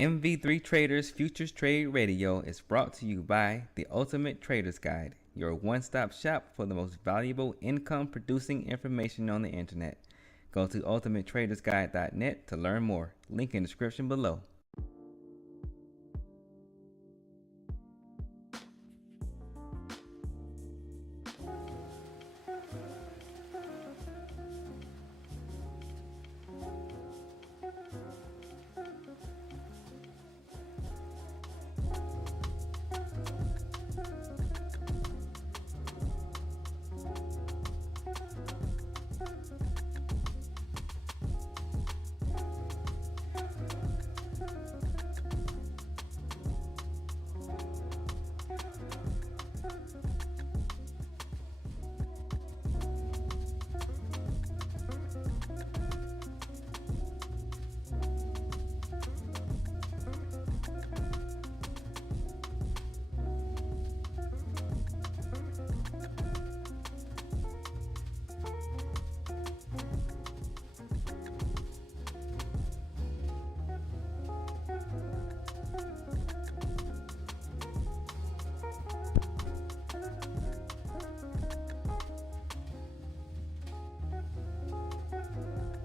MV3 Traders Futures Trade Radio is brought to you by The Ultimate Trader's Guide, your one-stop shop for the most valuable income-producing information on the internet. Go to ultimatetradersguide.net to learn more. Link in the description below.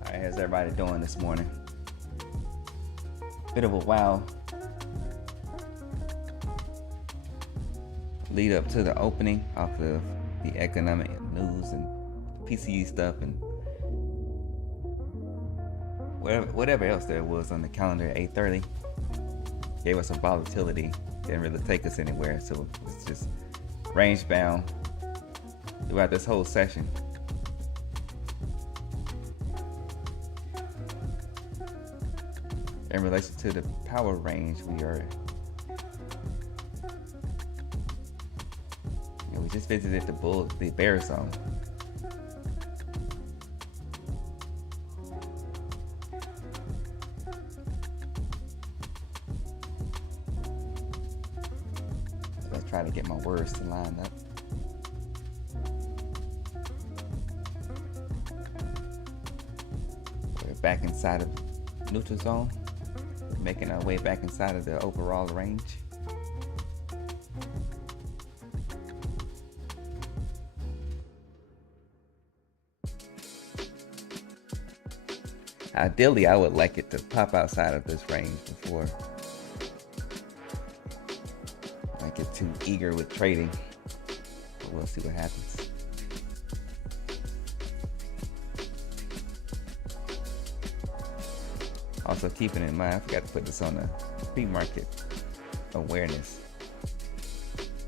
How's everybody doing this morning? Bit of a wow lead up to the opening off of the economic news and PCE stuff and whatever else there was on the calendar at 8:30. Gave us some volatility, didn't really take us anywhere, so it's just range bound throughout this whole session. In relation to the power range, we just visited the bear zone. Let's try to get my words to line up. We're back inside of neutral zone. Making our way back inside of the overall range. Ideally, I would like it to pop outside of this range before I get too eager with trading. But we'll see what happens. Also keeping in mind, I forgot to put this on the pre-market awareness,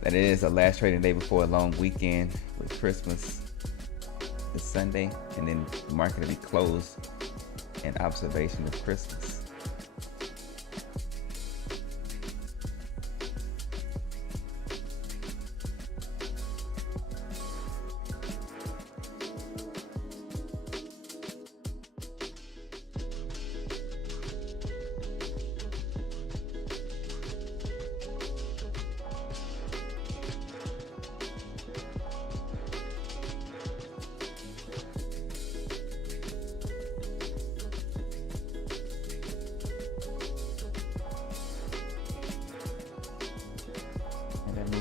that it is the last trading day before a long weekend with Christmas this Sunday, and then the market will be closed in observation of Christmas.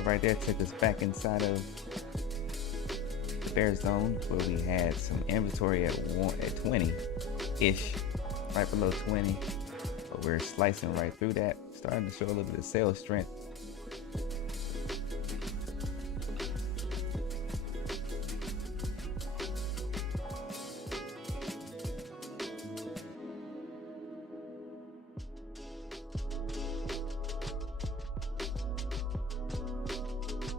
Right there took us back inside of the bear zone where we had some inventory at 20-ish, right below 20, but we're slicing right through that, starting to show a little bit of sales strength.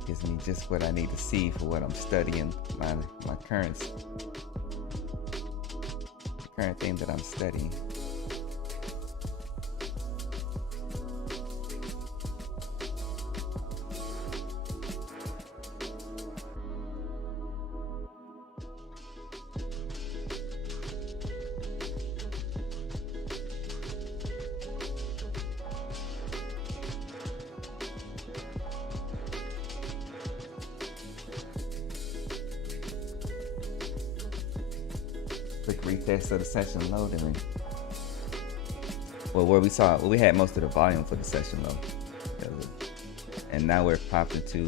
Gives me just what I need to see for what I'm studying, my current thing that I'm studying. Quick retest of the session low, then where we had most of the volume for the session low, and now we're popping to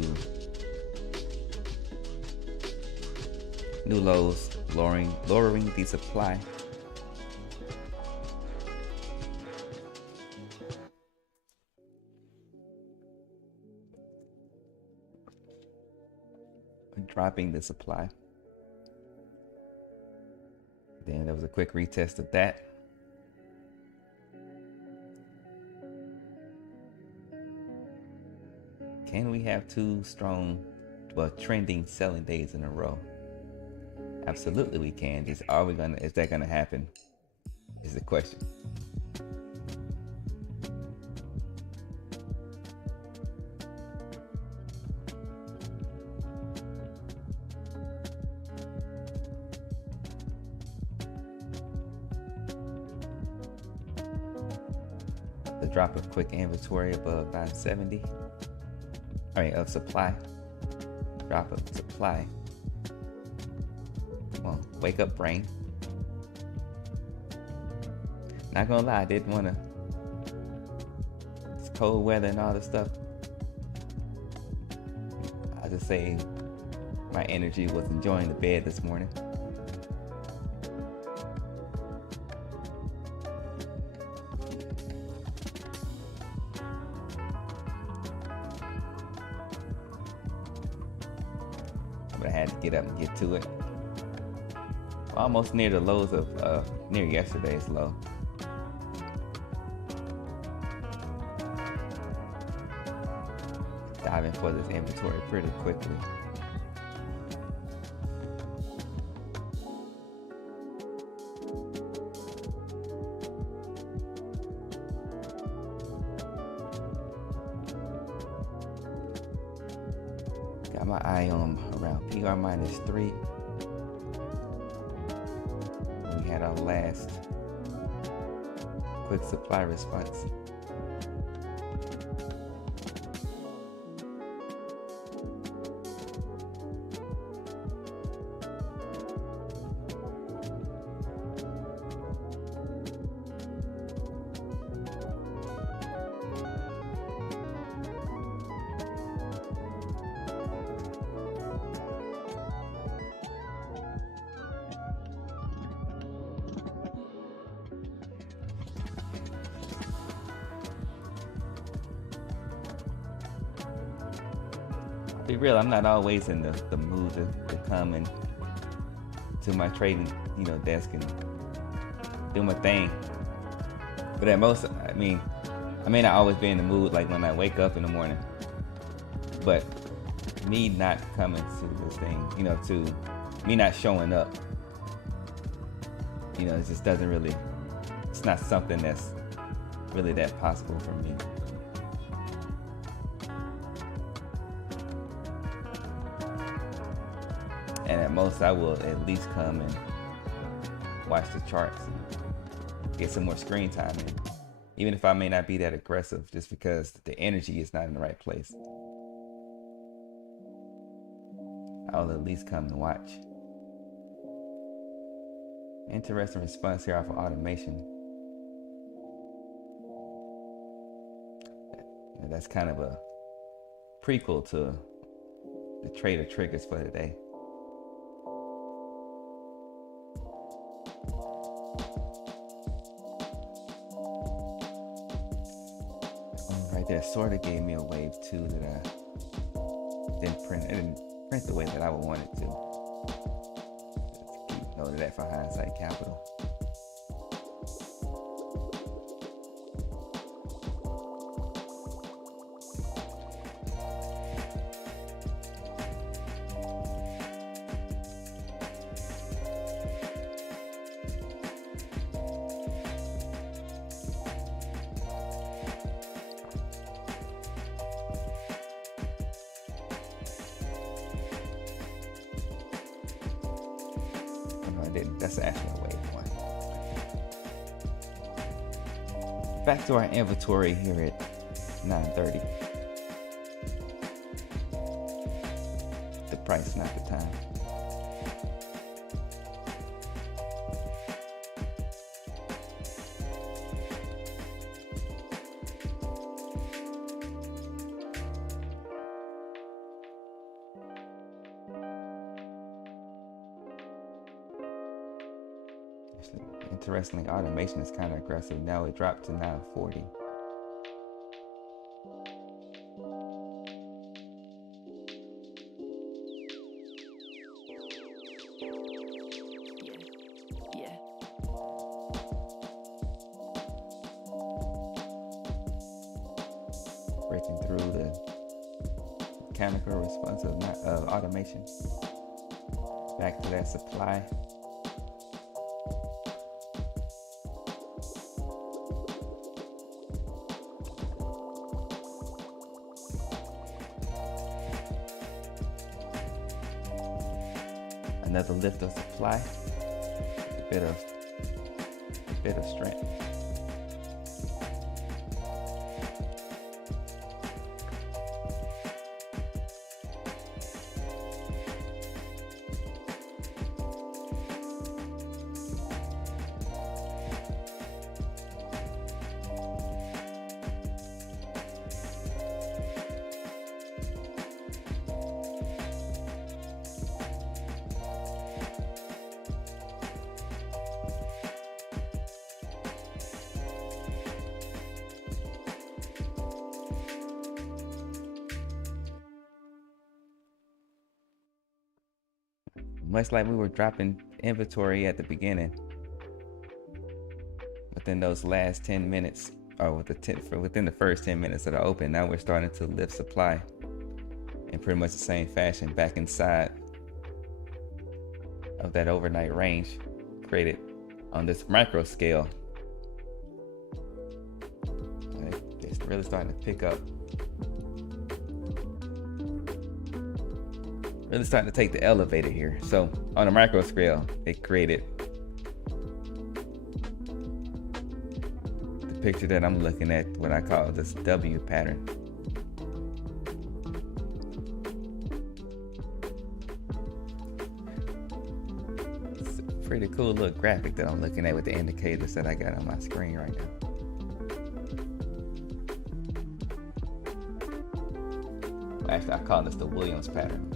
new lows, lowering the supply. Dropping the supply. Then there was a quick retest of that. Can we have two strong, trending selling days in a row? Absolutely we can. Is that gonna happen? Is the question. The drop of quick inventory above 970. Of supply. Drop of supply. Come on, wake up, brain. Not gonna lie, I didn't wanna. It's cold weather and all this stuff. I just say my energy was enjoying the bed this morning. But I had to get up and get to it. Almost near the lows of near yesterday's low. Diving for this inventory pretty quickly. Got my eye on around PR -3. We had our last quick supply response. Be real, I'm not always in the mood to come and to my trading, desk and do my thing. But at most, I may not always be in the mood like when I wake up in the morning. But me not coming to this thing, to me not showing up, it just doesn't really, it's not something that's really that possible for me. And at most, I will at least come and watch the charts, get some more screen time in, even if I may not be that aggressive, just because the energy is not in the right place. I'll at least come and watch. Interesting response here off of automation. That's kind of a prequel to the trader triggers for today. Right there sort of gave me a wave too that I didn't print. It didn't print the way that I would want it to. Let's keep note of that for hindsight capital. That's actually a wave one. Back to our inventory here at 9:30. The price, not the time. Actually, interestingly, automation is kind of aggressive. Now it dropped to now 40. Breaking through the mechanical response of automation. Back to that supply. Another lift of supply. A bit of strength. Much like we were dropping inventory at the beginning, within those last 10 minutes, or within the first 10 minutes of the open, now we're starting to lift supply in pretty much the same fashion back inside of that overnight range created on this micro scale. It's really starting to pick up. Really starting to take the elevator here. So on a micro scale, it created the picture that I'm looking at, what I call this W pattern. It's a pretty cool little graphic that I'm looking at with the indicators that I got on my screen right now. Actually, I call this the Williams pattern.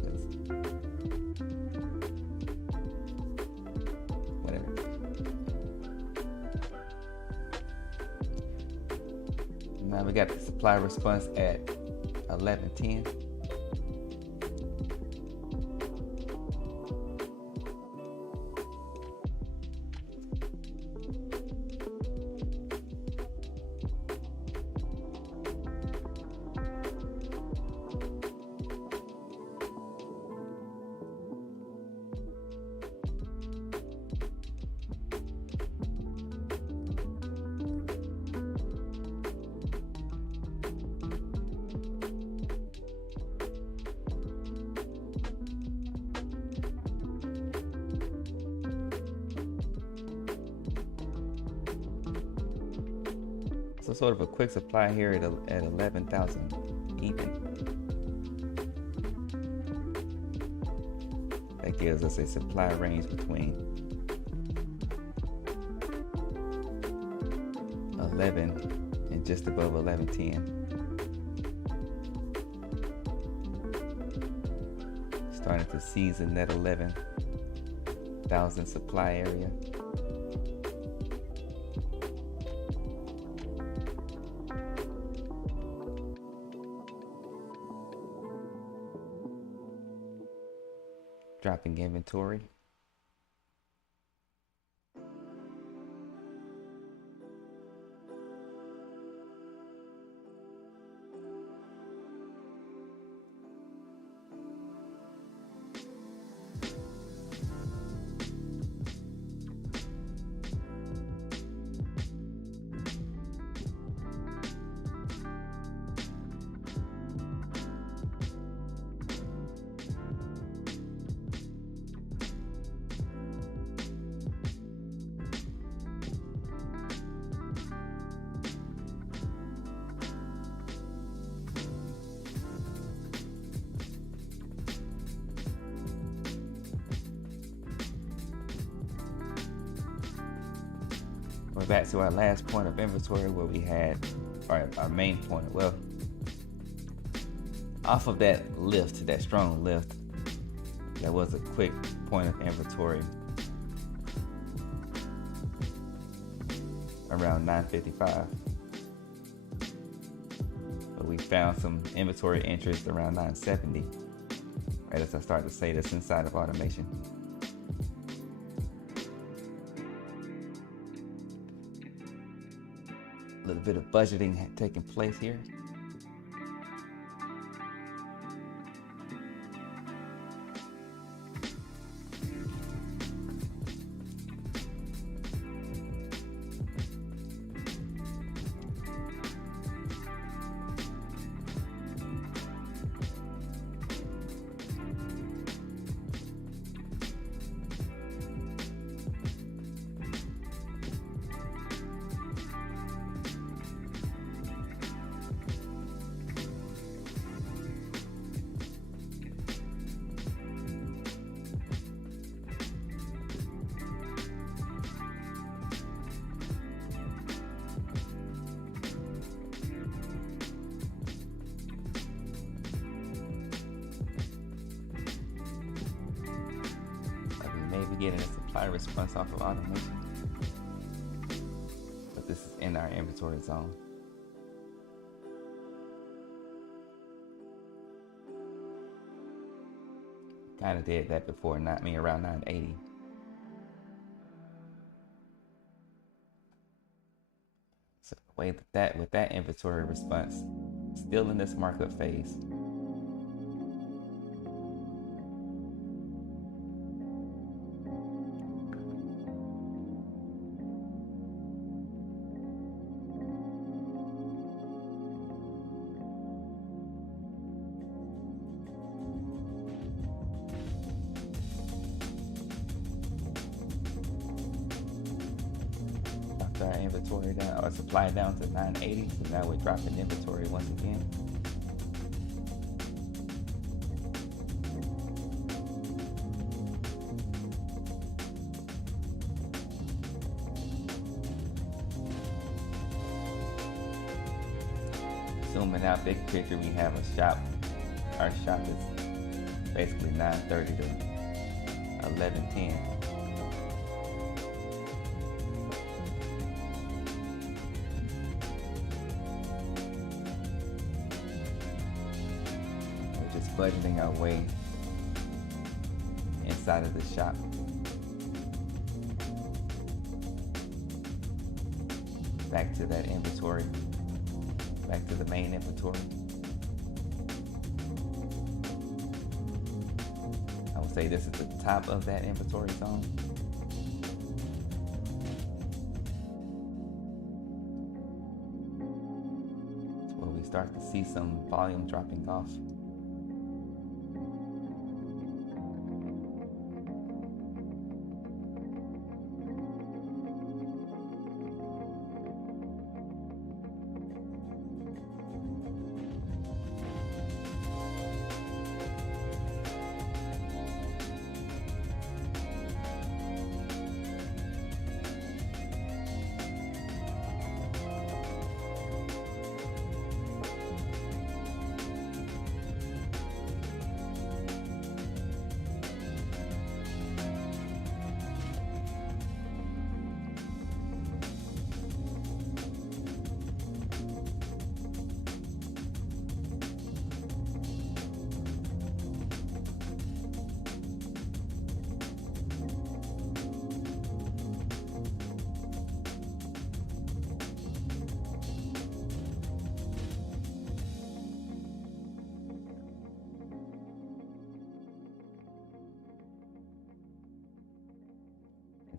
Now we got the supply response at 11:10. So sort of a quick supply here at 11,000 even. That gives us a supply range between 11 and just above 1110. Starting to season that 11,000 supply area. Dropping inventory. We're back to our last point of inventory where we had our main point. Well, off of that lift, that strong lift, that was a quick point of inventory around 9:55. But we found some inventory interest around 9:70. Right as I start to say this inside of automation. A little bit of budgeting taking place here. Maybe getting a supply response off of automation, but this is in our inventory zone. Kind of did that before, around 980. So with that inventory response, still in this markup phase. Our inventory down, or supply down to 980, so now we're dropping inventory once again. Zooming out, big picture, we have a shop. Our shop is basically 930 to 1110. Budgeting our way inside of the shop. Back to that inventory, back to the main inventory. I would say this is the top of that inventory zone. It's where we start to see some volume dropping off.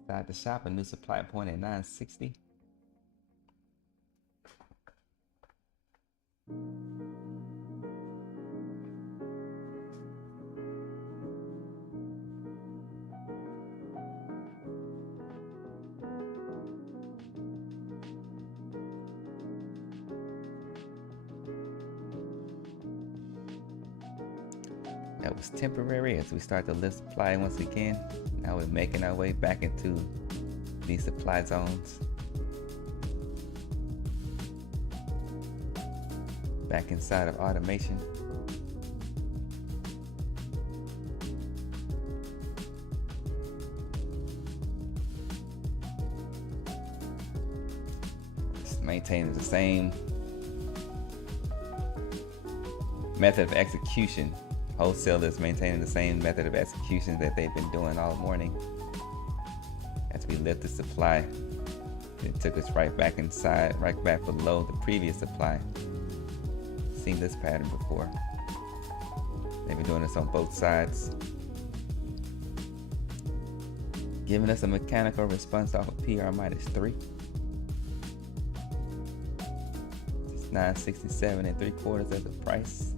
Inside the shop, a new supply point at 960. That was temporary as we start to lift supply once again. Now we're making our way back into these supply zones. Back inside of automation. maintaining the same method of execution. Wholesalers maintaining the same method of execution that they've been doing all morning. As we lifted supply, it took us right back inside, right back below the previous supply. Seen this pattern before. They've been doing this on both sides, giving us a mechanical response off of PR -3. It's 967 3/4 as the price.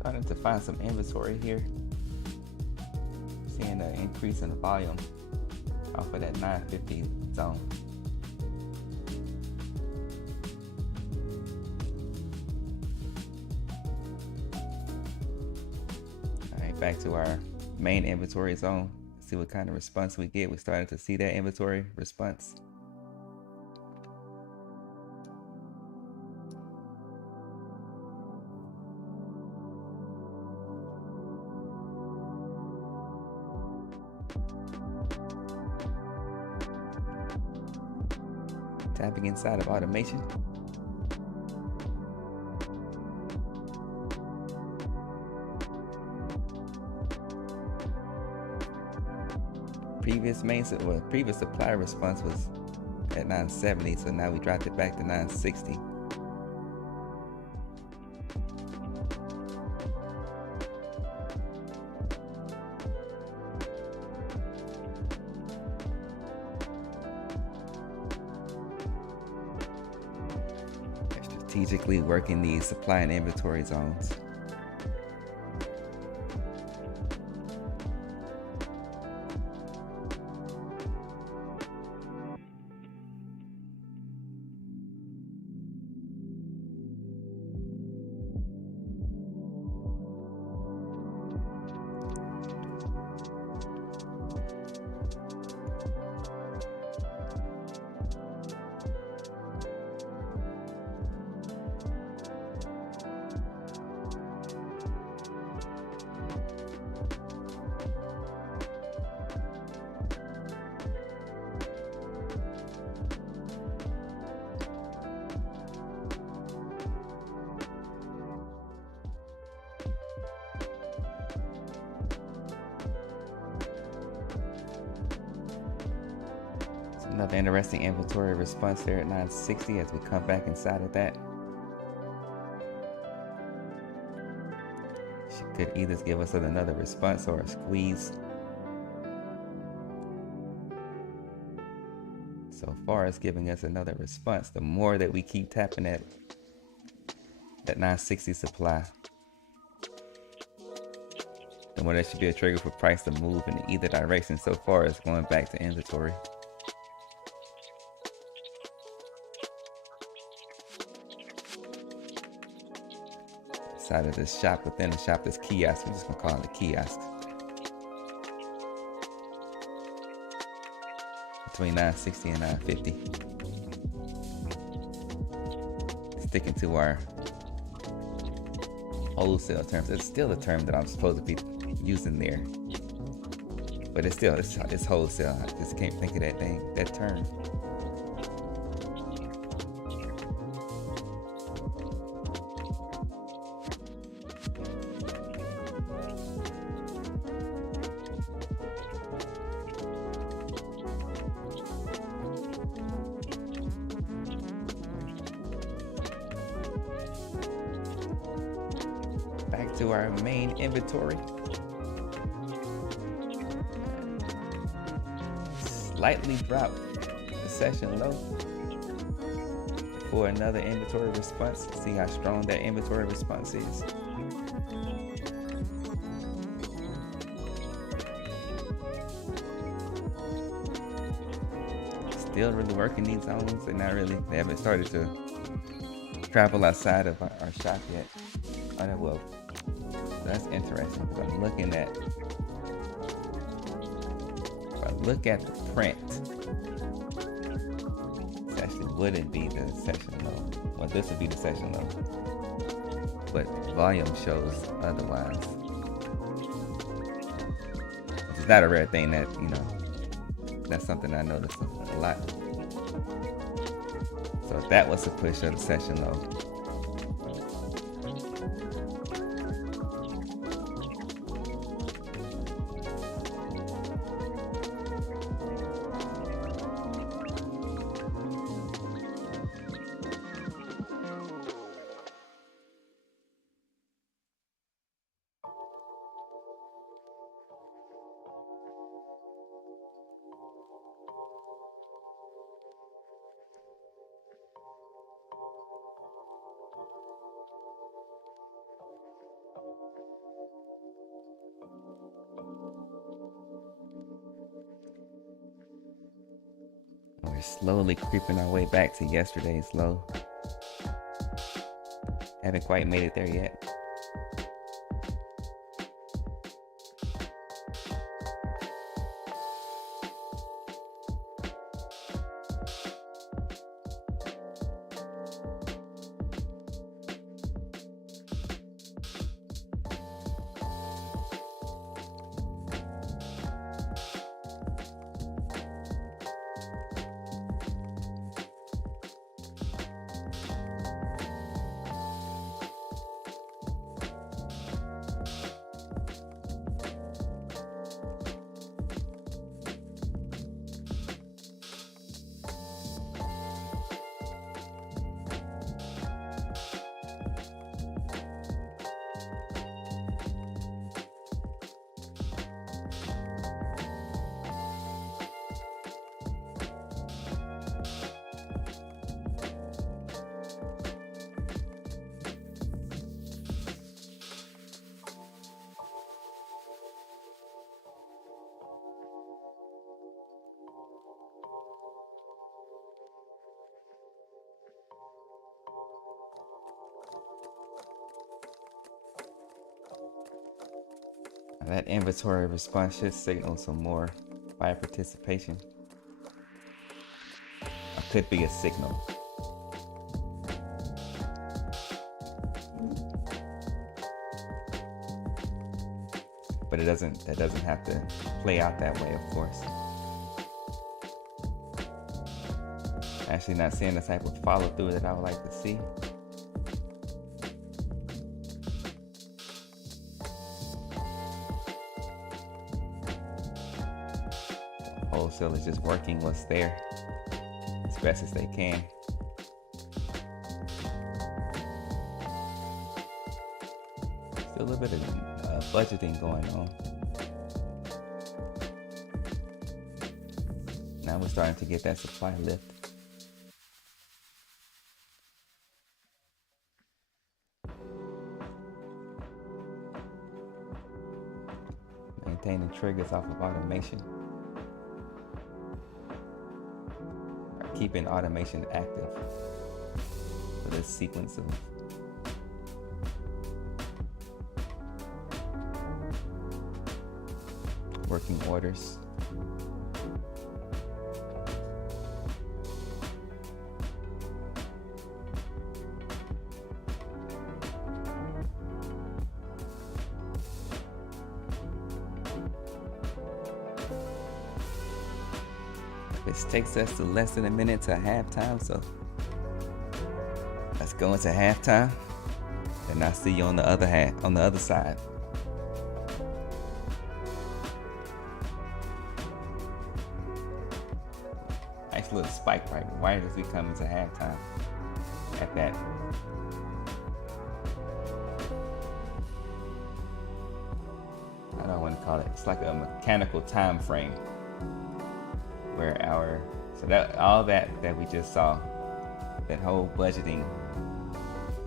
Starting to find some inventory here. Seeing an increase in the volume off of that 950 zone. All right, back to our main inventory zone. See what kind of response we get. We started to see that inventory response. Tapping inside of automation. Previous supply response was at 970, so now we dropped it back to 960. Strategically working these supply and inventory zones. Another interesting inventory response there at 960 as we come back inside of that. She could either give us another response or a squeeze. So far as giving us another response, the more that we keep tapping that 960 supply, the more that should be a trigger for price to move in either direction. So far as going back to inventory. Side of this shop, within the shop, this kiosk. We're just gonna call it a kiosk. Between 960 and 950. Sticking to our wholesale terms. It's still a term that I'm supposed to be using there, but it's wholesale. I just can't think of that term. Back to our main inventory. Slightly dropped the session low for another inventory response. See how strong that inventory response is. still really working these zones. They're not really. They haven't started to travel outside of our shop yet. Oh, that will. That's interesting because I'm looking at. If I look at the print, this actually wouldn't be the session low. Well, this would be the session low, but volume shows otherwise. It's not a rare thing that, you know, that's something I noticed a lot. So if that was a push of the session low. We're slowly creeping our way back to yesterday's low. Haven't quite made it there yet. That inventory response should signal some more buyer participation. Or could be a signal. But that doesn't have to play out that way, of course. Actually not seeing the type of follow through that I would like to see. Wholesale is just working what's there as best as they can. Still a little bit of budgeting going on. Now we're starting to get that supply lift. Maintaining triggers off of automation. Keeping automation active for this sequence of working orders. This takes us to less than a minute to halftime, so let's go into halftime, and I'll see you on the other side. Nice little spike right as we come into halftime at that. I don't want to call it. It's like a mechanical time frame. Where all that we just saw, that whole budgeting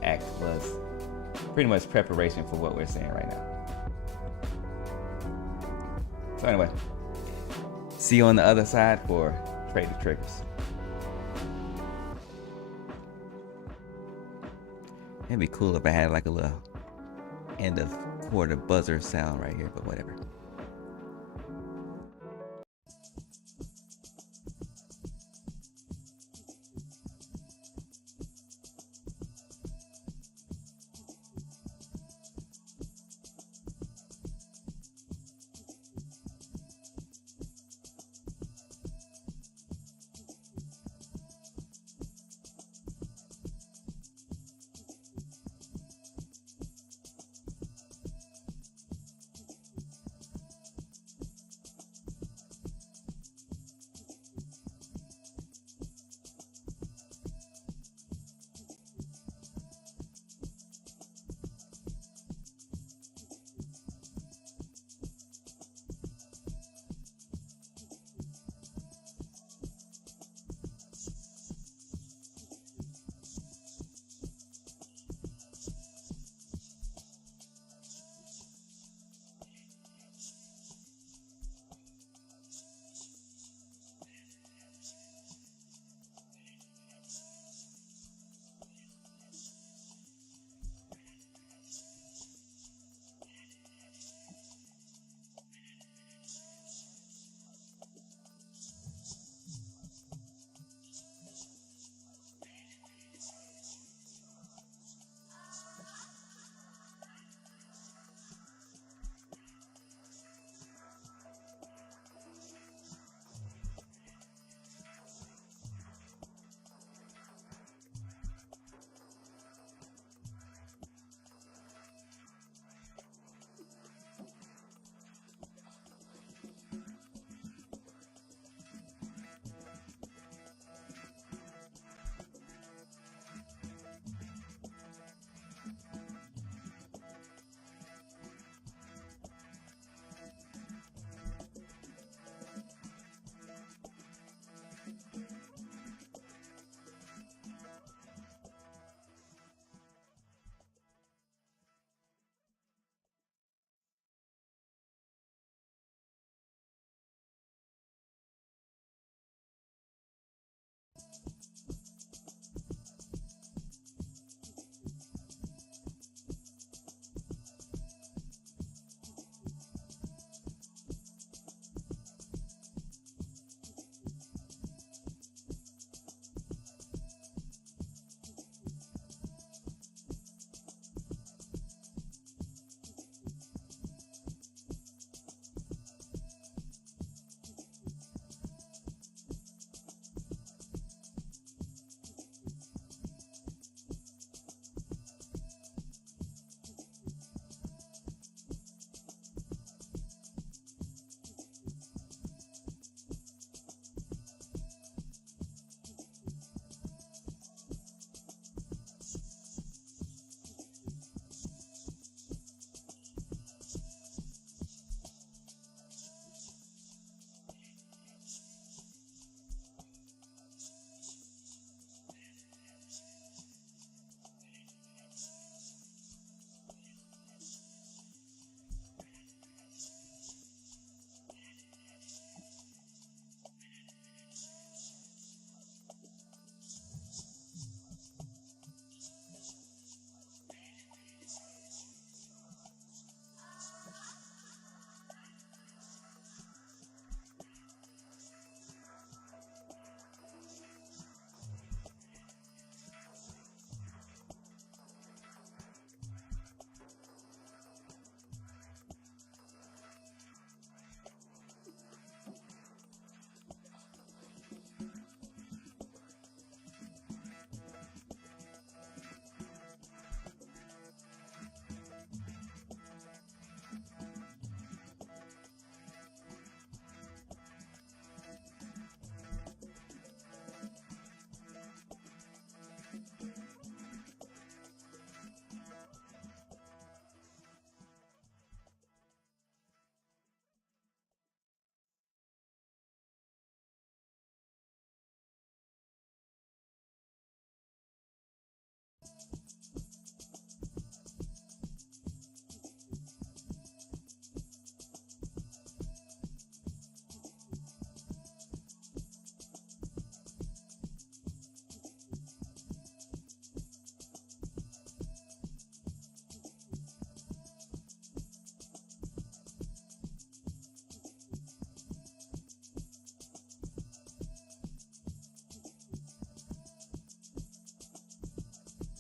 act was pretty much preparation for what we're seeing right now. So anyway, see you on the other side for Trade the Triggers. It'd be cool if I had like a little end of quarter buzzer sound right here, but whatever.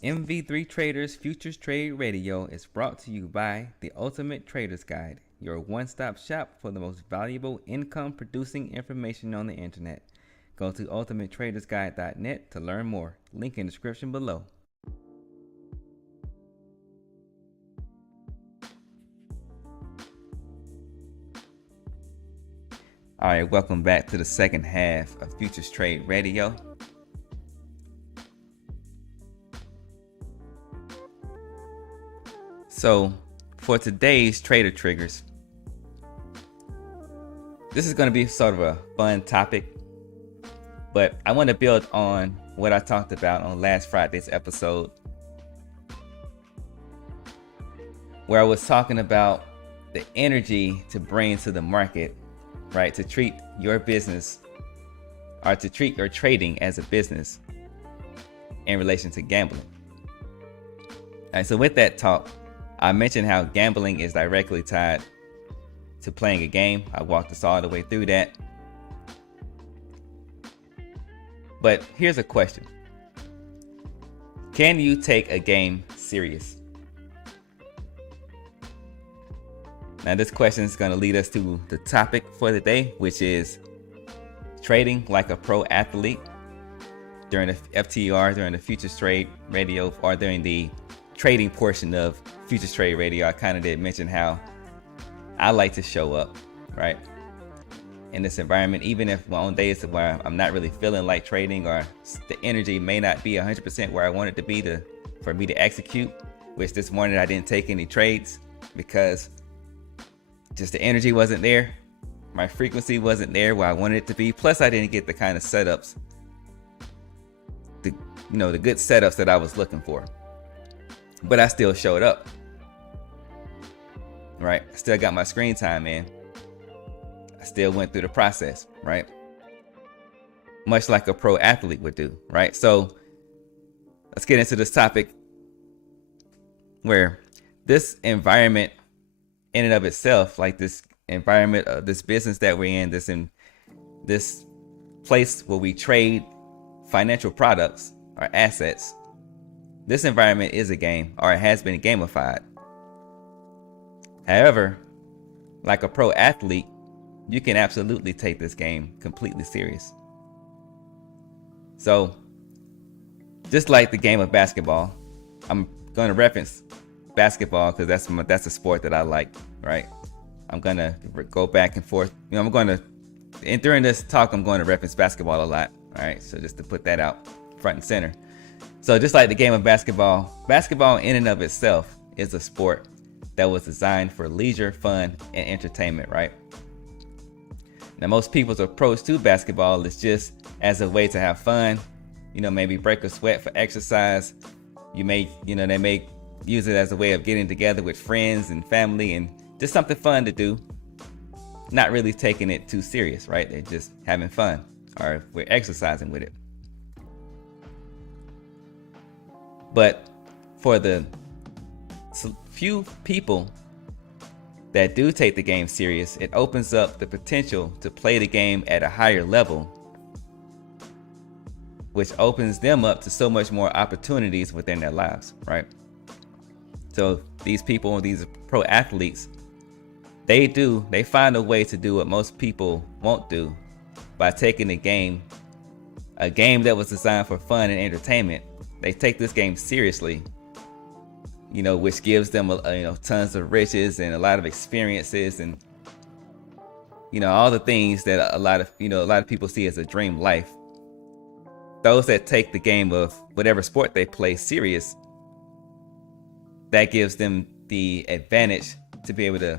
MV3 Traders Futures Trade Radio is brought to you by the Ultimate Trader's Guide, your one-stop shop for the most valuable income-producing information on the internet. Go to ultimatetradersguide.net to learn more. Link in the description below. All right, welcome back to the second half of Futures Trade Radio. So for today's trader triggers, this is going to be sort of a fun topic, but I want to build on what I talked about on last Friday's episode, where I was talking about the energy to bring to the market, right? To treat your business, or to treat your trading as a business in relation to gambling. All right, so with that talk, I mentioned how gambling is directly tied to playing a game. I walked us all the way through that. But here's a question. Can you take a game serious? Now this question is going to lead us to the topic for the day, which is trading like a pro athlete during the FTR, during the Futures Trade Radio, or during the trading portion of Futures Trade Radio. I kind of did mention how I like to show up, right, in this environment, even if on days where I'm not really feeling like trading, or the energy may not be 100% where I want it to be for me to execute, which this morning I didn't take any trades because just the energy wasn't there. My frequency wasn't there where I wanted it to be. Plus I didn't get the kind of setups, the good setups that I was looking for. But I still showed up, right? I still got my screen time in. I still went through the process, right? Much like a pro athlete would do, right? So let's get into this topic, where this environment in and of itself, like this environment of this business that we're in, this place where we trade financial products or assets, this environment is a game, or it has been gamified. However, like a pro athlete, you can absolutely take this game completely serious. So, just like the game of basketball, I'm going to reference basketball because that's a sport that I like, right? I'm going to go back and forth. And during this talk, I'm going to reference basketball a lot, all right? So just to put that out front and center. So just like the game of basketball in and of itself is a sport that was designed for leisure, fun, and entertainment, right? Now, most people's approach to basketball is just as a way to have fun, maybe break a sweat for exercise. They may use it as a way of getting together with friends and family and just something fun to do. Not really taking it too serious, right? They're just having fun, or we're exercising with it. But for the few people that do take the game serious, it opens up the potential to play the game at a higher level, which opens them up to so much more opportunities within their lives, right? So these people, these pro athletes, they find a way to do what most people won't do by taking a game that was designed for fun and entertainment. They take this game seriously, which gives them, tons of riches and a lot of experiences and, all the things that a lot of people see as a dream life. Those that take the game of whatever sport they play serious, that gives them the advantage to be able to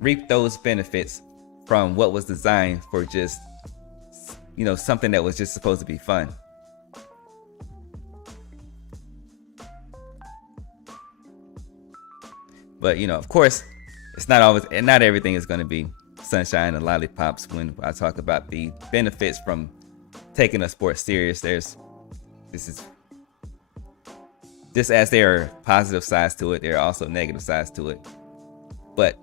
reap those benefits from what was designed for just, something that was just supposed to be fun. But, of course, it's not always, and not everything is going to be sunshine and lollipops when I talk about the benefits from taking a sport serious. Just as there are positive sides to it, there are also negative sides to it. But,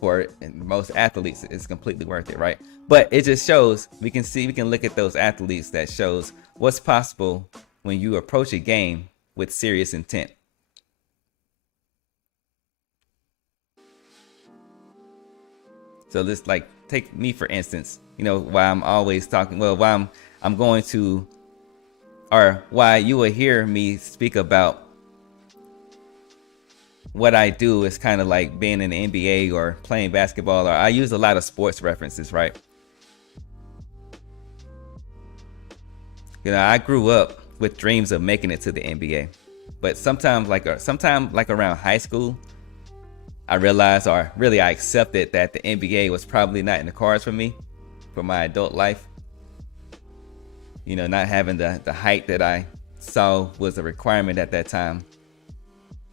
for most athletes, it's completely worth it, right? But it just shows, we can look at those athletes that shows what's possible when you approach a game with serious intent. So this, like, take me for instance, you know, why I'm always talking, well, why I'm going to, or why you will hear me speak about what I do is kind of like being in the NBA or playing basketball, or I use a lot of sports references, right? You know, I grew up with dreams of making it to the NBA, but sometime like around high school, I realized, or really I accepted, that the NBA was probably not in the cards for me, for my adult life. You know, not having the height that I saw was a requirement at that time.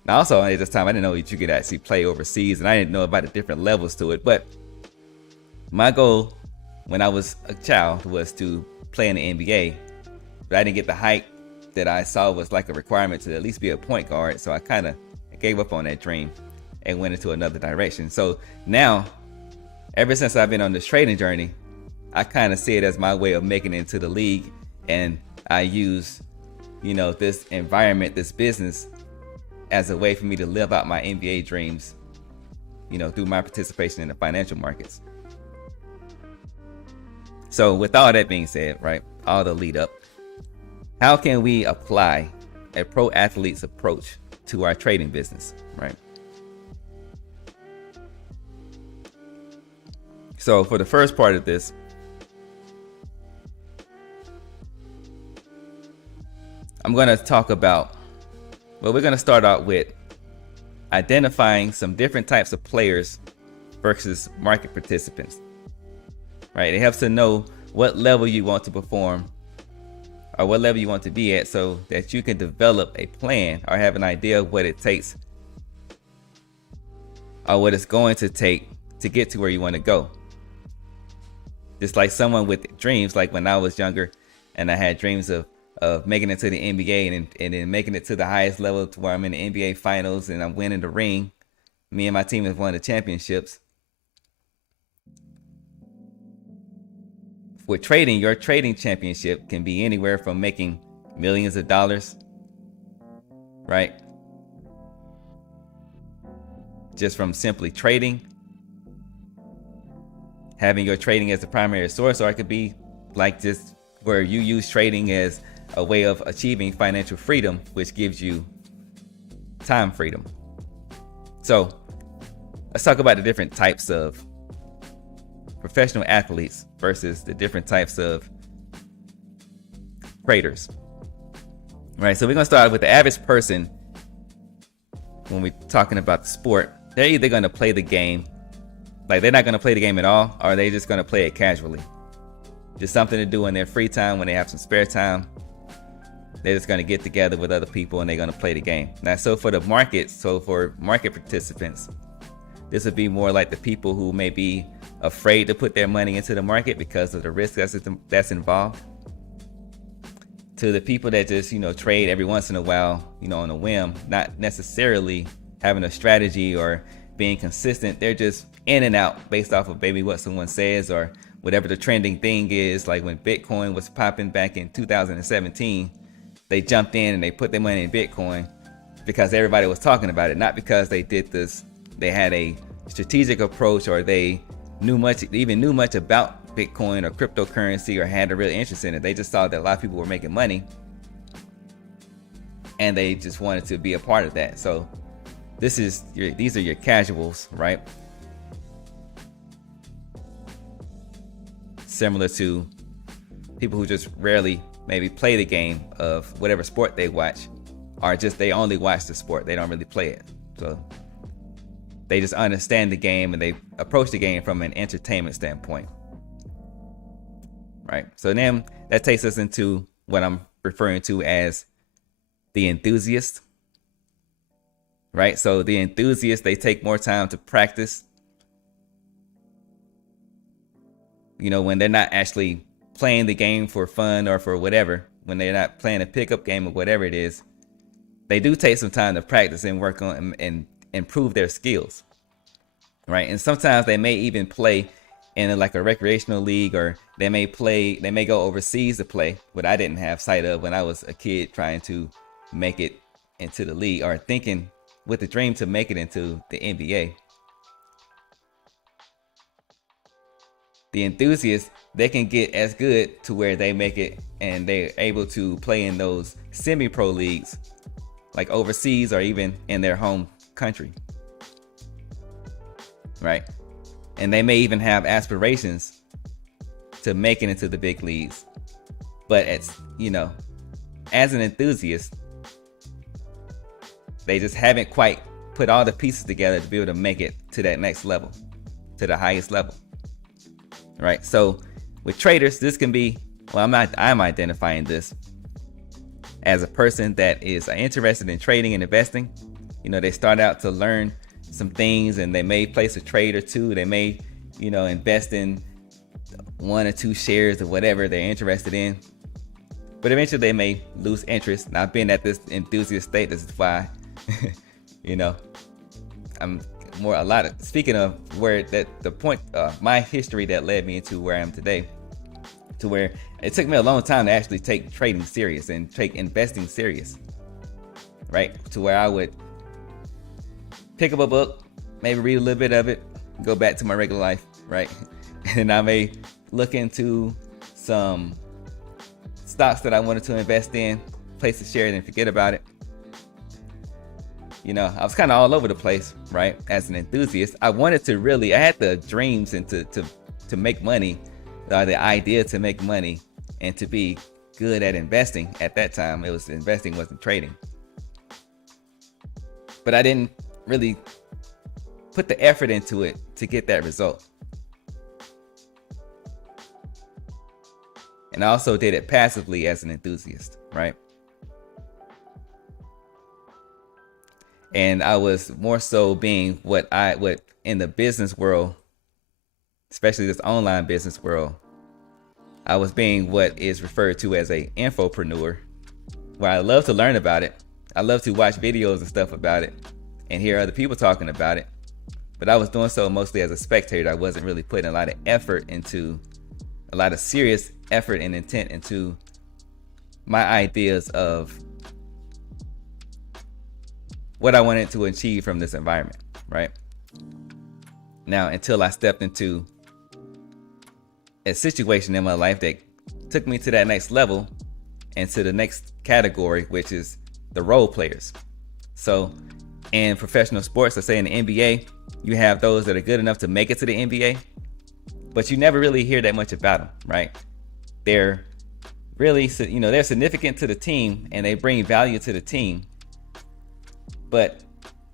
Now also at this time, I didn't know that you could actually play overseas, and I didn't know about the different levels to it. But my goal when I was a child was to play in the NBA, but I didn't get the height that I saw was like a requirement to at least be a point guard. So I kind of gave up on that dream and went into another direction. So now, ever since I've been on this trading journey, I kind of see it as my way of making it into the league. And I use, you know, this environment, this business, as a way for me to live out my NBA dreams, you know, through my participation in the financial markets. So with all that being said, right, all the lead up, how can we apply a pro athlete's approach to our trading business, right? So for the first part of this, I'm going to talk about, well, we're going to start out with identifying some different types of players versus market participants, right? It helps to know what level you want to perform or what level you want to be at, so that you can develop a plan or have an idea of what it takes or what it's going to take to get to where you want to go. Just like someone with dreams, like when I was younger and I had dreams of making it to the NBA and then making it to the highest level to where I'm in the NBA finals and I'm winning the ring. Me and my team have won the championships. With trading, your trading championship can be anywhere from making millions of dollars, right? Just from simply trading, having your trading as the primary source, or it could be like just where you use trading as a way of achieving financial freedom, which gives you time freedom. So let's talk about the different types of professional athletes versus the different types of traders. Right, so we're gonna start with the average person. When we're talking about the sport, they're either gonna play the game, like they're not gonna play the game at all, or they're just gonna play it casually. Just something to do in their free time when they have some spare time. They're just gonna get together with other people and they're gonna play the game. Now, so for the market, so for market participants, this would be more like the people who may be afraid to put their money into the market because of the risk that's involved. To the people that just, you know, trade every once in a while, you know, on a whim, not necessarily having a strategy or being consistent. They're just in and out based off of maybe what someone says or whatever the trending thing is. Like when Bitcoin was popping back in 2017, they jumped in and they put their money in Bitcoin because everybody was talking about it, not because they did this, they had a strategic approach or they knew much about Bitcoin or cryptocurrency or had a real interest in it. They just saw that a lot of people were making money and they just wanted to be a part of that. So these are your casuals, right? Similar to people who just rarely maybe play the game of whatever sport they watch, or just they only watch the sport, they don't really play it. So they just understand the game and they approach the game from an entertainment standpoint, right? So then that takes us into what I'm referring to as the enthusiast, right? So the enthusiasts, they take more time to practice. You know, when they're not actually playing the game for fun or for whatever, when they're not playing a pickup game or whatever it is, they do take some time to practice and work on and improve their skills, right? And sometimes they may even play in like a recreational league, or they may go overseas to play, what I didn't have sight of when I was a kid trying to make it into the league, or thinking with the dream to make it into the NBA. The enthusiasts, they can get as good to where they make it and they're able to play in those semi-pro leagues, like overseas or even in their home country, right? And they may even have aspirations to make it into the big leagues. But it's, as an enthusiast, they just haven't quite put all the pieces together to be able to make it to that next level, to the highest level, right? So with traders, this can be, I'm identifying this as a person that is interested in trading and investing. They start out to learn some things, and they may place a trade or two. They may, invest in 1 or 2 shares of whatever they're interested in. But eventually they may lose interest. And I've been at this enthusiast state. This is why, I'm speaking of where the point, my history that led me into where I am today, to where it took me a long time to actually take trading serious and take investing serious, right? To where I would pick up a book, maybe read a little bit of it, go back to my regular life, right? And I may look into some stocks that I wanted to invest in, place a share, and forget about it. I was kind of all over the place, right? As an enthusiast, I had the dreams and to make money, the idea to make money and to be good at investing. At that time, it was investing, wasn't trading. But I didn't really put the effort into it to get that result. And I also did it passively as an enthusiast, right? And I was more so being what in the business world, especially this online business world, I was being what is referred to as a infopreneur, where I love to learn about it. I love to watch videos and stuff about it and hear other people talking about it. But I was doing so mostly as a spectator. I wasn't really putting a lot of serious effort and intent into my ideas of what I wanted to achieve from this environment, right? Now, until I stepped into a situation in my life that took me to that next level and to the next category, which is the role players. So in professional sports, let's say in the NBA, you have those that are good enough to make it to the NBA, but you never really hear that much about them, right? They're really, they're significant to the team and they bring value to the team, but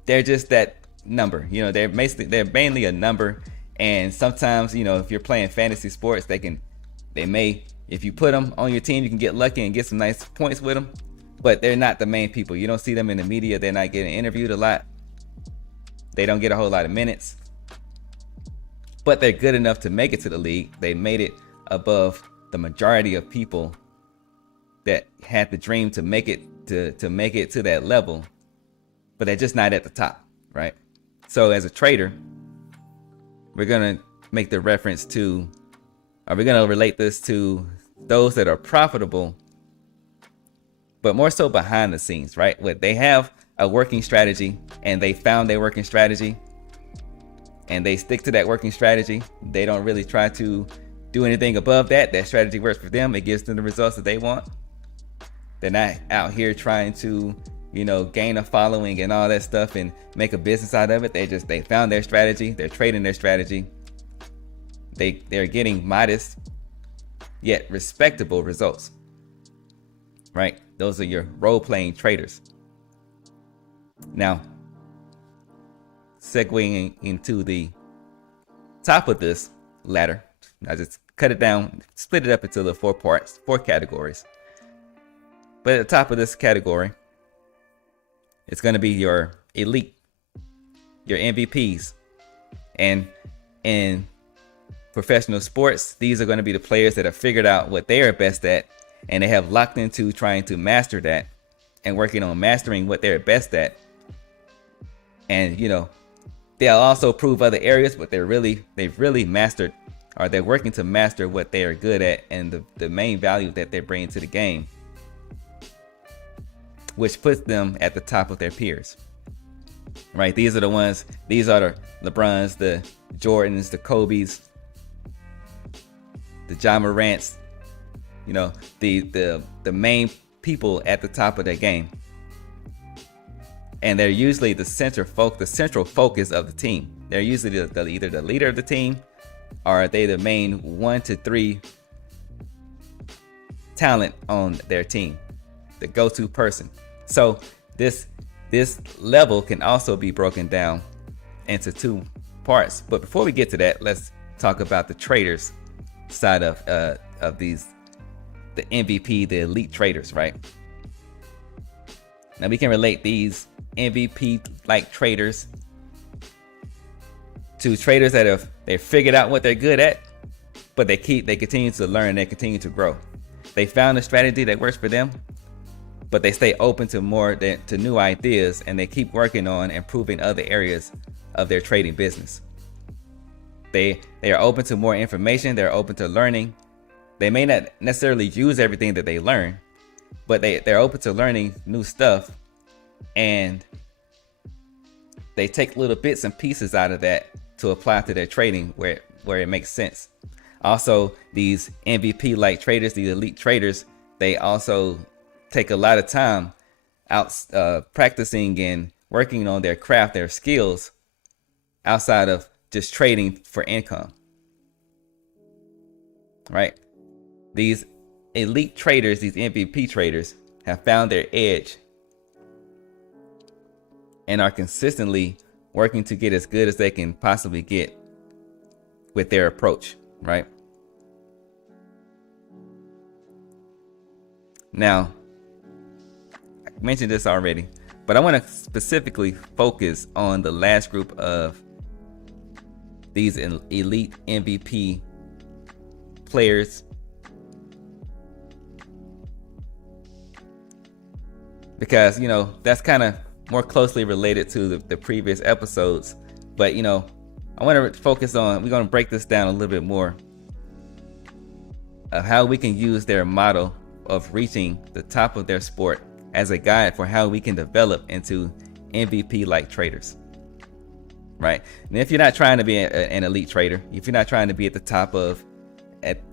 they're just that number. They're mainly a number. And sometimes, if you're playing fantasy sports, if you put them on your team, you can get lucky and get some nice points with them, but they're not the main people. You don't see them in the media. They're not getting interviewed a lot. They don't get a whole lot of minutes, but they're good enough to make it to the league. They made it above the majority of people that had the dream to make it to that level, but they're just not at the top, right? So as a trader, we're going to make the reference to, or we're going to relate this to those that are profitable, but more so behind the scenes, right? They have a working strategy and they found their working strategy and they stick to that working strategy. They don't really try to do anything above that. That strategy works for them. It gives them the results that they want. They're not out here trying to, gain a following and all that stuff and make a business out of it. They found their strategy. They're trading their strategy. They're getting modest yet respectable results, right? Those are your role-playing traders. Now, segueing into the top of this ladder, I just cut it down, split it up into the 4 parts, 4 categories. But at the top of this category, it's going to be your elite, your MVPs. And in professional sports, these are going to be the players that have figured out what they are best at, and they have locked into trying to master that and working on mastering what they're best at. And, they'll also prove other areas, but they've really mastered or they're working to master what they are good at and the main value that they bring to the game, which puts them at the top of their peers. Right? These are the ones, these are the LeBrons, the Jordans, the Kobes, the Ja Morants, you know, the main people at the top of their game. And they're usually the central focus of the team. They're usually either the leader of the team, or are they the main 1 to 3 talent on their team, the go-to person. So this level can also be broken down into 2 parts. But before we get to that, let's talk about the traders side of these, the MVP, the elite traders, right? Now we can relate these MVP-like traders to traders that they figured out what they're good at, but they continue to learn, they continue to grow. They found a strategy that works for them, but they stay open to new ideas, and they keep working on improving other areas of their trading business. They are open to more information, they're open to learning. They may not necessarily use everything that they learn, but they're open to learning new stuff, and they take little bits and pieces out of that to apply to their trading where it makes sense. Also, these MVP-like traders, these elite traders, they also take a lot of time out practicing and working on their craft, their skills, outside of just trading for income. Right? These elite traders, these MVP traders, have found their edge and are consistently working to get as good as they can possibly get with their approach, right? Now, I mentioned this already, but I want to specifically focus on the last group of these elite MVP players, because, you know, that's kind of more closely related to the previous episodes. But, you know, I want to focus on, we're going to break this down a little bit more of how we can use their model of reaching the top of their sport as a guide for how we can develop into MVP-like traders. Right? And if you're not trying to be an elite trader, if you're not trying to be at the top of,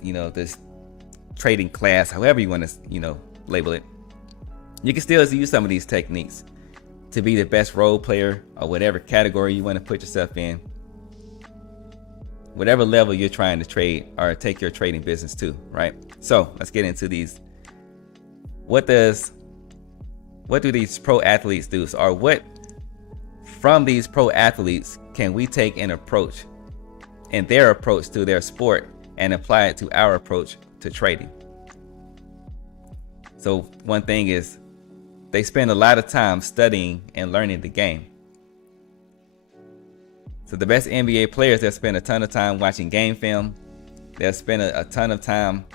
you know, this trading class, however you want to, you know, label it, you can still use some of these techniques to be the best role player, or whatever category you want to put yourself in, whatever level you're trying to trade or take your trading business to, right? So let's get into these. What do these pro athletes do? Or what from these pro athletes can we take an approach and their approach to their sport and apply it to our approach to trading? So one thing is, they spend a lot of time studying and learning the game. So the best NBA players, they'll spend a ton of time watching game film. They'll spend a ton of time,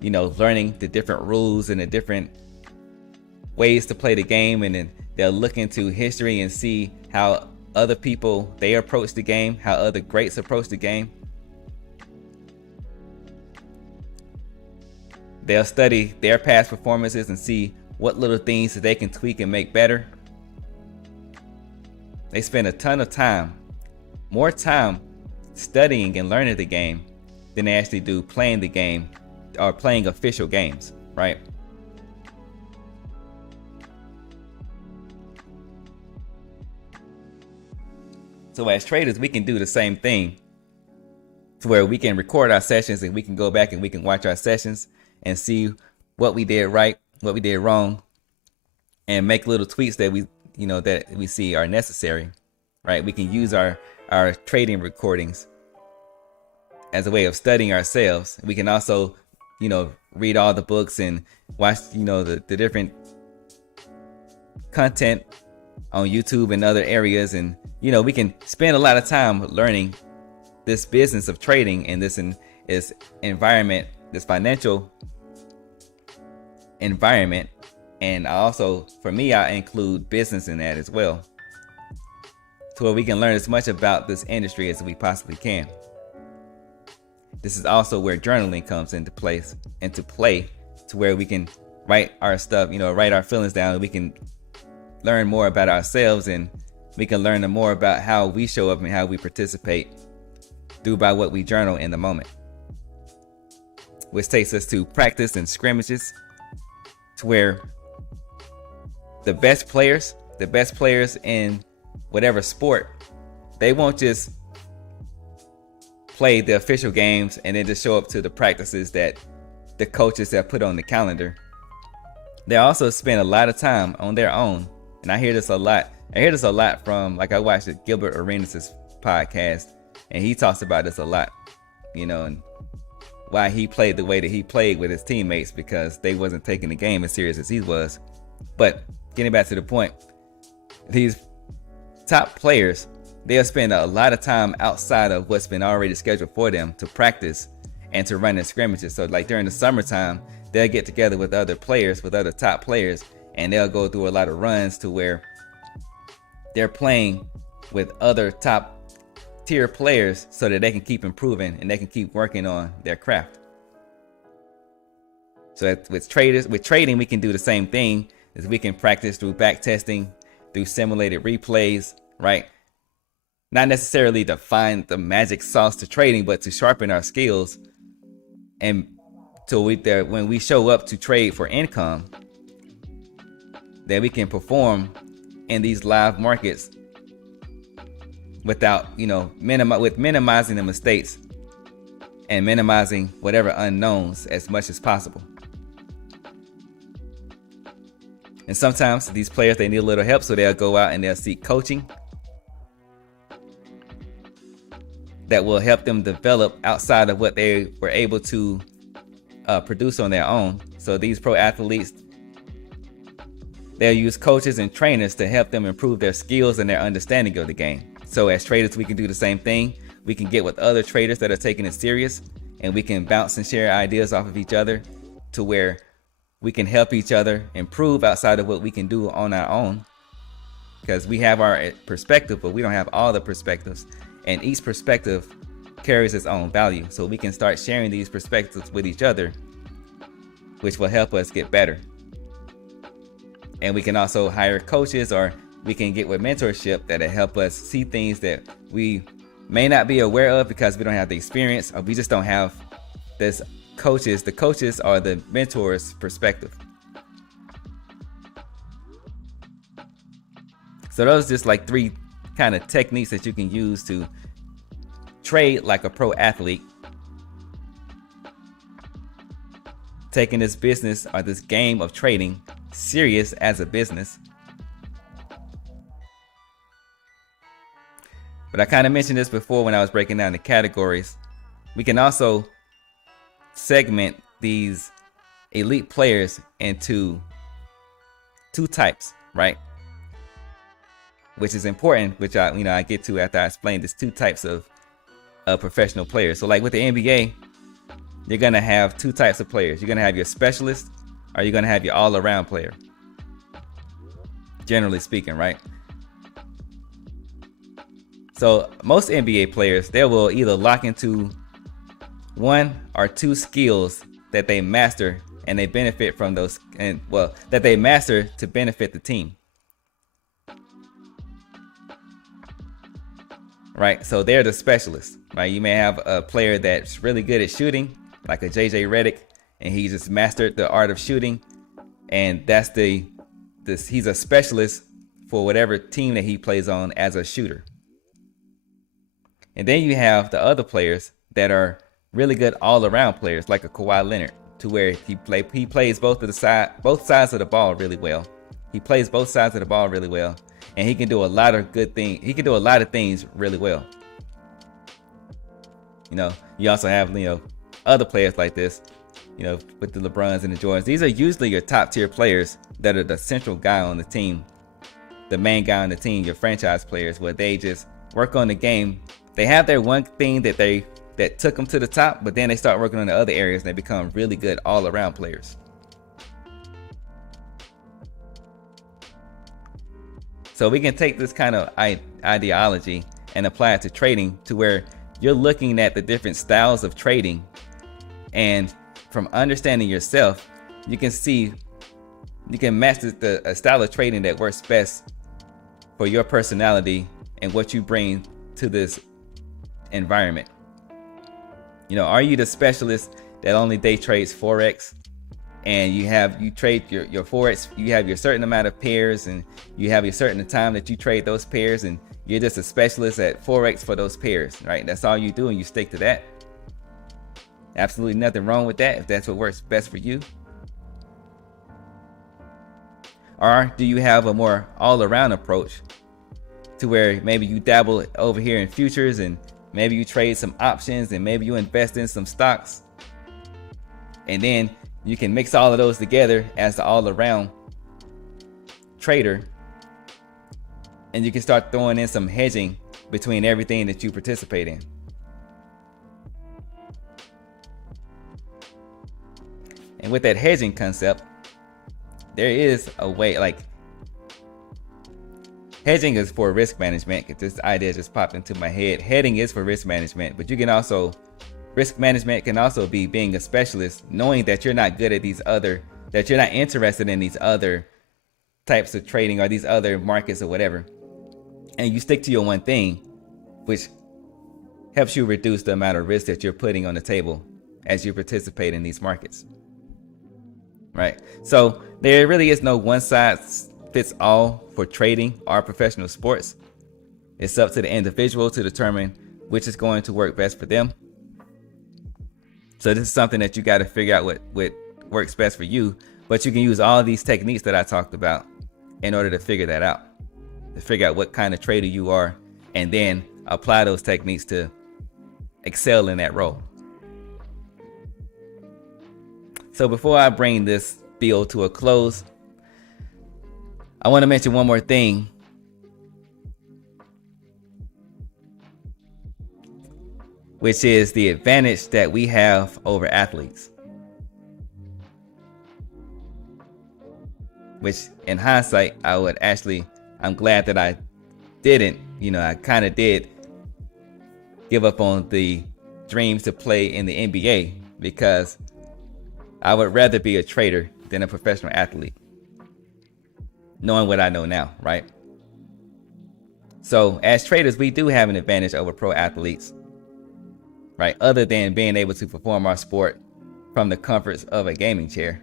you know, learning the different rules and the different ways to play the game. And then they'll look into history and see how other people, they approach the game, how other greats approach the game. They'll study their past performances and see what little things that they can tweak and make better. They spend a ton of time, more time studying and learning the game than they actually do playing the game or playing official games, right? So as traders, we can do the same thing, to where we can record our sessions and we can go back and we can watch our sessions and see what we did right, what we did wrong, and make little tweaks that we see are necessary, right? We can use our trading recordings as a way of studying ourselves. We can also, you know, read all the books and watch, you know, the different content on YouTube and other areas. And, you know, we can spend a lot of time learning this business of trading and this environment, this financial environment. And also, for me, I include business in that as well, to where we can learn as much about this industry as we possibly can. This is also where journaling comes into play, to where we can write our stuff, write our feelings down. We can learn more about ourselves, and we can learn more about how we show up and how we participate through by what we journal in the moment. Which takes us to practice and scrimmages, to where the best players in whatever sport, they won't just play the official games and then just show up to the practices that the coaches have put on the calendar. They also spend a lot of time on their own. And I hear this a lot from, like, I watched Gilbert Arenas' podcast, and he talks about this a lot, and why he played the way that he played with his teammates, because they wasn't taking the game as serious as he was. But getting back to the point, these top players, they'll spend a lot of time outside of what's been already scheduled for them to practice and to run in scrimmages. So like during the summertime, they'll get together with other players, with other top players, and they'll go through a lot of runs to where they're playing with other top tier players so that they can keep improving and they can keep working on their craft. So with trading, we can do the same thing, as we can practice through back testing, through simulated replays, right? Not necessarily to find the magic sauce to trading, but to sharpen our skills, and when we show up to trade for income, that we can perform in these live markets without, minimizing the mistakes and minimizing whatever unknowns as much as possible. And sometimes these players, they need a little help, so they'll go out and they'll seek coaching that will help them develop outside of what they were able to produce on their own. So these pro athletes, they'll use coaches and trainers to help them improve their skills and their understanding of the game. So as traders, we can do the same thing. We can get with other traders that are taking it serious, and we can bounce and share ideas off of each other, to where we can help each other improve outside of what we can do on our own. Because we have our perspective, but we don't have all the perspectives, and each perspective carries its own value. So we can start sharing these perspectives with each other, which will help us get better. And we can also hire coaches, or we can get with mentorship that'll help us see things that we may not be aware of because we don't have the experience, or we just don't have this coaches. The coaches are the mentors' perspective. So those are just like 3 kind of techniques that you can use to trade like a pro athlete, taking this business or this game of trading serious as a business. But I kind of mentioned this before when I was breaking down the categories. We can also segment these elite players into 2 types, right? Which is important, which I get to after I explain these 2 types of professional players. So like with the NBA, you're gonna have 2 types of players. You're gonna have your specialist, or you're gonna have your all-around player. Generally speaking, right? So most NBA players, they will either lock into 1 or 2 skills that they master, and they benefit from those, that they master to benefit the team. Right, so they're the specialists, right? You may have a player that's really good at shooting, like a JJ Redick, and he just mastered the art of shooting, and he's a specialist for whatever team that he plays on as a shooter. And then you have the other players that are really good all-around players, like a Kawhi Leonard, to where he plays both sides of the ball really well. He plays both sides of the ball really well, and he can do a lot of good things. He can do a lot of things really well. You also have other players like this, with the LeBrons and the Jordans. These are usually your top tier players that are the central guy on the team, the main guy on the team, your franchise players, where they just work on the game. They have their one thing that took them to the top, but then they start working on the other areas and they become really good all-around players. So we can take this kind of ideology and apply it to trading, to where you're looking at the different styles of trading, and from understanding yourself, you can match a style of trading that works best for your personality and what you bring to this environment. Are you the specialist that only day trades Forex, and you trade your Forex, you have your certain amount of pairs, and you have your certain time that you trade those pairs, and you're just a specialist at Forex for those pairs, right? That's all you do, and you stick to that. Absolutely nothing wrong with that if that's what works best for you. Or do you have a more all-around approach to where maybe you dabble over here in futures, and maybe you trade some options, and maybe you invest in some stocks, and then you can mix all of those together as the all-around trader, and you can start throwing in some hedging between everything that you participate in. And with that hedging concept, there is a way, like, hedging is for risk management. This idea just popped into my head. Hedging is for risk management, but risk management can also be being a specialist, knowing that you're not good at that you're not interested in these other types of trading or these other markets or whatever. And you stick to your one thing, which helps you reduce the amount of risk that you're putting on the table as you participate in these markets. Right? So there really is no one size fits all for trading or professional sports. It's up to the individual to determine which is going to work best for them. So this is something that you got to figure out what works best for you. But you can use all these techniques that I talked about in order to figure that out. To figure out what kind of trader you are, and then apply those techniques to excel in that role. So before I bring this bill to a close, I want to mention one more thing. Which is the advantage that we have over athletes. Which in hindsight, I'm glad that I didn't, I kind of did give up on the dreams to play in the NBA, because I would rather be a trader than a professional athlete, knowing what I know now, right? So as traders, we do have an advantage over pro athletes, right? Other than being able to perform our sport from the comforts of a gaming chair.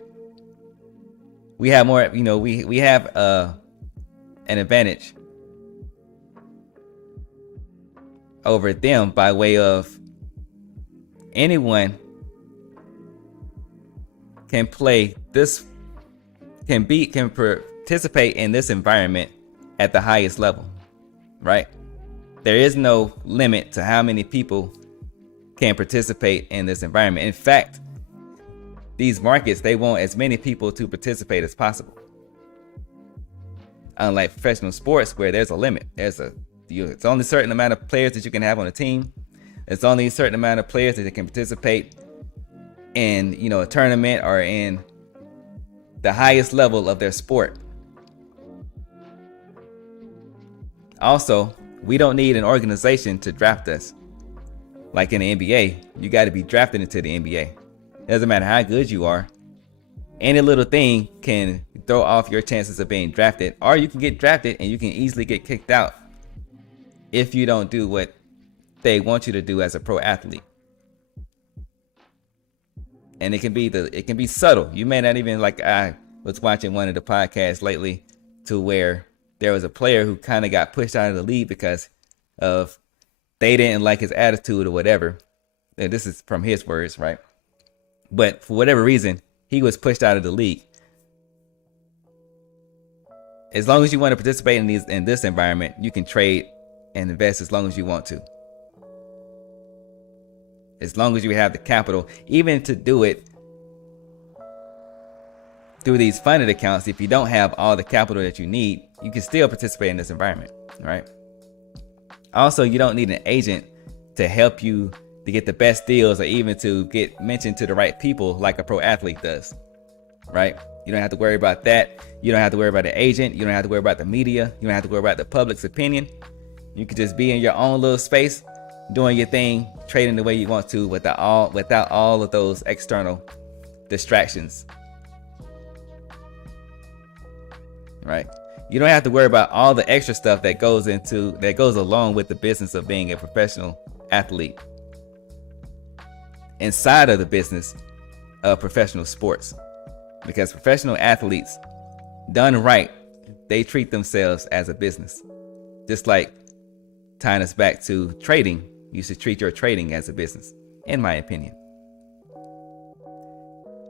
We have more, we have an advantage over them by way of anyone can participate in this environment at the highest level, right? There is no limit to how many people can participate in this environment. In fact, these markets, they want as many people to participate as possible. Unlike professional sports, where there's a limit. It's only a certain amount of players that you can have on a team. It's only a certain amount of players that can participate in, a tournament or in the highest level of their sport. Also, we don't need an organization to draft us. Like in the NBA, you got to be drafted into the NBA. It doesn't matter how good you are. Any little thing can throw off your chances of being drafted, or you can get drafted and you can easily get kicked out if you don't do what they want you to do as a pro athlete. And it can be subtle. You may not even, like, I was watching one of the podcasts lately to where there was a player who kind of got pushed out of the league because of they didn't like his attitude or whatever. And this is from his words, right? But for whatever reason, he was pushed out of the league. As long as you want to participate in this environment, you can trade and invest as long as you want to. As long as you have the capital, even to do it through these funded accounts, if you don't have all the capital that you need, you can still participate in this environment, right? Also, you don't need an agent to help you to get the best deals or even to get mentioned to the right people like a pro athlete does, right? You don't have to worry about that. You don't have to worry about the agent. You don't have to worry about the media. You don't have to worry about the public's opinion. You can just be in your own little space doing your thing, trading the way you want to without all of those external distractions. Right? You don't have to worry about all the extra stuff that goes along with the business of being a professional athlete inside of the business of professional sports. Because professional athletes, done right, they treat themselves as a business. Just like tying us back to trading, you should treat your trading as a business, in my opinion.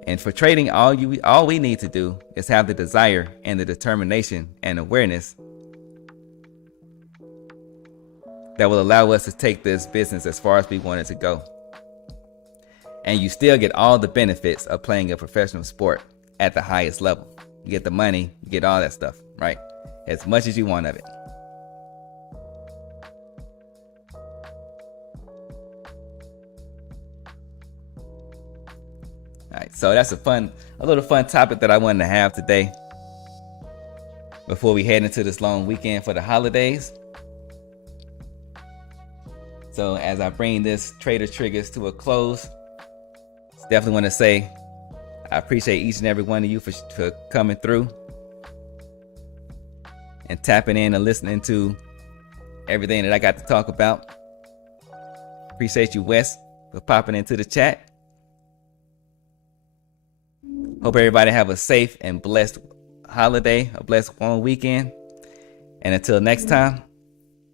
And for trading, all we need to do is have the desire and the determination and awareness that will allow us to take this business as far as we want it to go. And you still get all the benefits of playing a professional sport at the highest level. You get the money, you get all that stuff, right? As much as you want of it. All right, so that's a little fun topic that I wanted to have today before we head into this long weekend for the holidays. So as I bring this Trader Triggers to a close, definitely want to say I appreciate each and every one of you for coming through and tapping in and listening to everything that I got to talk about. Appreciate you, Wes, for popping into the chat. Hope everybody have a safe and blessed holiday, a blessed long weekend. And until next time,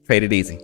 trade it easy.